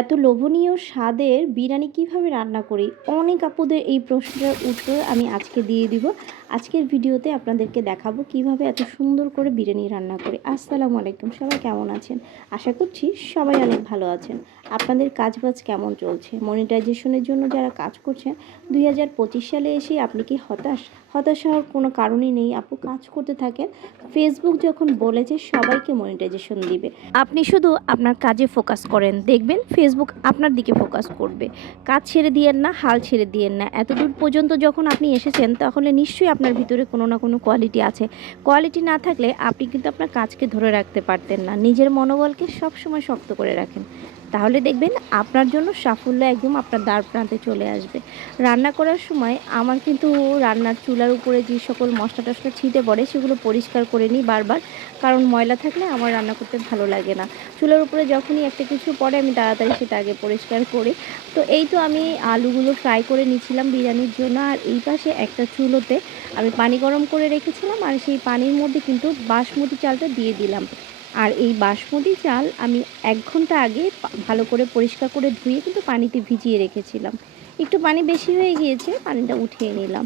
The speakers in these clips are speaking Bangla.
এত লোভনীয় স্বাদের বিরিয়ানি কিভাবে রান্না করি? অনেক আপুদের এই প্রশ্নের উত্তর আমি আজকে দিয়ে দিব। আজকের ভিডিওতে আপনাদেরকে দেখাবো কিভাবে এত সুন্দর করে বিরিয়ানি রান্না করি। আসসালামু আলাইকুম, সবাই কেমন আছেন? আশা করছি সবাই অনেক ভালো আছেন। আপনাদের কাজবাজ কেমন চলছে? মনিটাইজেশনের জন্য যারা কাজ করছেন 2025 সালে এসে আপনি কি হতাশ? হতাশ হওয়ার কোনো কারণই নেই আপু, কাজ করতে থাকেন। ফেসবুক যখন বলেছে সবাইকে মনিটাইজেশন দিবে, আপনি শুধু আপনার কাজে ফোকাস করেন, দেখবেন ফেসবুক আপনার দিকে ফোকাস করবে। কাজ ছেড়ে দিয়েন না, হাল ছেড়ে দিয়েন না। এতদূর পর্যন্ত যখন আপনি এসেছেন তাহলে নিশ্চয়ই আপনার ভিতরে কোনো না কোনো কোয়ালিটি আছে। কোয়ালিটি না থাকলে আপনি কিন্তু আপনার কাজকে ধরে রাখতে পারতেন না। নিজের মনোবলকে সবসময় শক্ত করে রাখেন, তাহলে দেখবেন আপনার জন্য সাফল্য একদম আপনার দ্বার প্রান্তে চলে আসবে। রান্না করার সময় আমার কিন্তু রান্নার চুলার উপরে যে সকল মশলা টশলা ছিটে পড়ে সেগুলো পরিষ্কার করে নিই বারবার, কারণ ময়লা থাকলে আমার রান্না করতে ভালো লাগে না। চুলার উপরে যখনই একটা কিছু পড়ে আমি তাড়াতাড়ি সেটা আগে পরিষ্কার করি। তো এই তো আমি আলুগুলো ফ্রাই করে নিচ্ছিলাম বিরিয়ানির জন্য, আর এই পাশে একটা চুলোতে আমি পানি গরম করে রেখেছিলাম, আর সেই পানির মধ্যে কিন্তু বাসমতি চালটা দিয়ে দিলাম। আর এই বাসমতি চাল আমি 1 ঘন্টা আগে ভালো করে পরিষ্কার করে ধুয়ে কিন্তু পানিতে ভিজিয়ে রেখেছিলাম। একটু পানি বেশি হয়ে গিয়েছে, পানিটা উঠিয়ে নিলাম।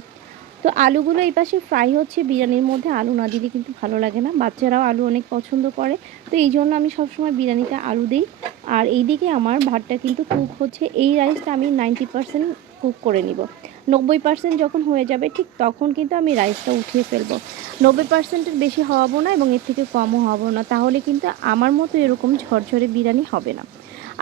তো আলুগুলো এই পাশে ফ্রাই হচ্ছে। বিরিয়ানির মধ্যে আলু না দিলে কিন্তু ভালো লাগে না, বাচ্চারাও আলু অনেক পছন্দ করে। তো এই জন্য আমি সবসময় বিরিয়ানিতে আলু দিই। আর এইদিকে আমার ভাতটা কিন্তু কুক হচ্ছে। এই রাইসটা আমি 90% কুক করে নিব। 90% যখন হয়ে যাবে ঠিক তখন কিন্তু আমি রাইসটা উঠিয়ে ফেলবো। 90%-এর বেশি হওয়াবো না এবং এর থেকে কমও হবো না, তাহলে কিন্তু আমার মতো এরকম ঝরঝরে বিরিয়ানি হবে না।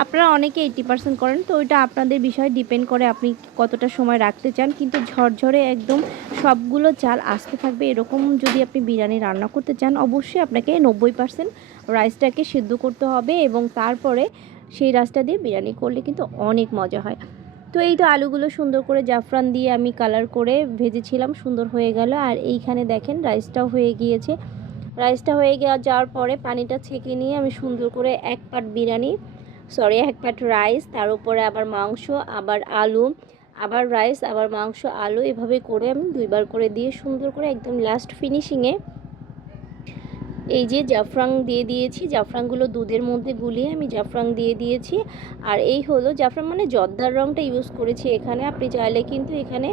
আপনারা অনেকে 80% করেন, তো ওইটা আপনাদের বিষয়, ডিপেন্ড করে আপনি কতটা সময় রাখতে চান। কিন্তু ঝরঝরে একদম সবগুলো চাল আস্তে থাকবে এরকম যদি আপনি বিরিয়ানি রান্না করতে চান, অবশ্যই আপনাকে 90% রাইসটাকে সিদ্ধ করতে হবে এবং তারপরে সেই রাইসটা দিয়ে বিরিয়ানি করলে কিন্তু অনেক মজা হয়। তো এই তো আলুগুলো সুন্দর করে জাফরান দিয়ে আমি কালার করে ভেজেছিলাম, সুন্দর হয়ে গেল। আর এইখানে দেখেন রাইসটাও হয়ে গিয়েছে। রাইসটা হয়ে যাওয়ার পরে পানিটা ছেঁকে নিয়ে আমি সুন্দর করে এক পাট রাইস, তার উপরে আবার মাংস, আবার আলু, আবার রাইস, আবার মাংস, আলু, এভাবে করে আমি 2বার করে দিয়ে সুন্দর করে একদম লাস্ট ফিনিশিংয়ে এই যে জাফরান দিয়ে দিয়েছি। জাফরানগুলো দুধের মধ্যে গুলিয়ে আমি জাফরান দিয়ে দিয়েছি। আর এই হলো জাফরান, মানে জর্দার রঙটা ইউজ করেছি এখানে। আপনি চাইলে কিন্তু এখানে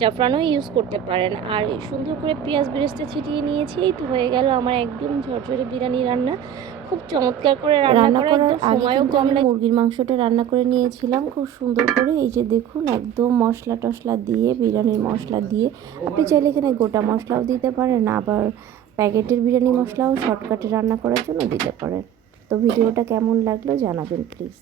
জাফরানও ইউজ করতে পারেন। আর সুন্দর করে পেঁয়াজ বেরেস্তা ছিটিয়ে নিয়েছি। এই তো হয়ে গেল আমার একদম ঝরঝরে বিরিয়ানি রান্না। খুব চমৎকার করে রান্না করা, একদম সময়ও কম লাগে। মুরগির মাংসটা রান্না করে নিয়েছিলাম খুব সুন্দর করে। এই যে দেখুন একদম মশলা টশলা দিয়ে, বিরিয়ানির মশলা দিয়ে, আপনি চাইলে এখানে গোটা মশলাও দিতে পারেন, আবার প্যাকেটের বিরিয়ানি মশলাও শর্টকাটে রান্না করার জন্য দিতে পারেন। তো ভিডিওটা কেমন লাগলো জানাবেন প্লিজ।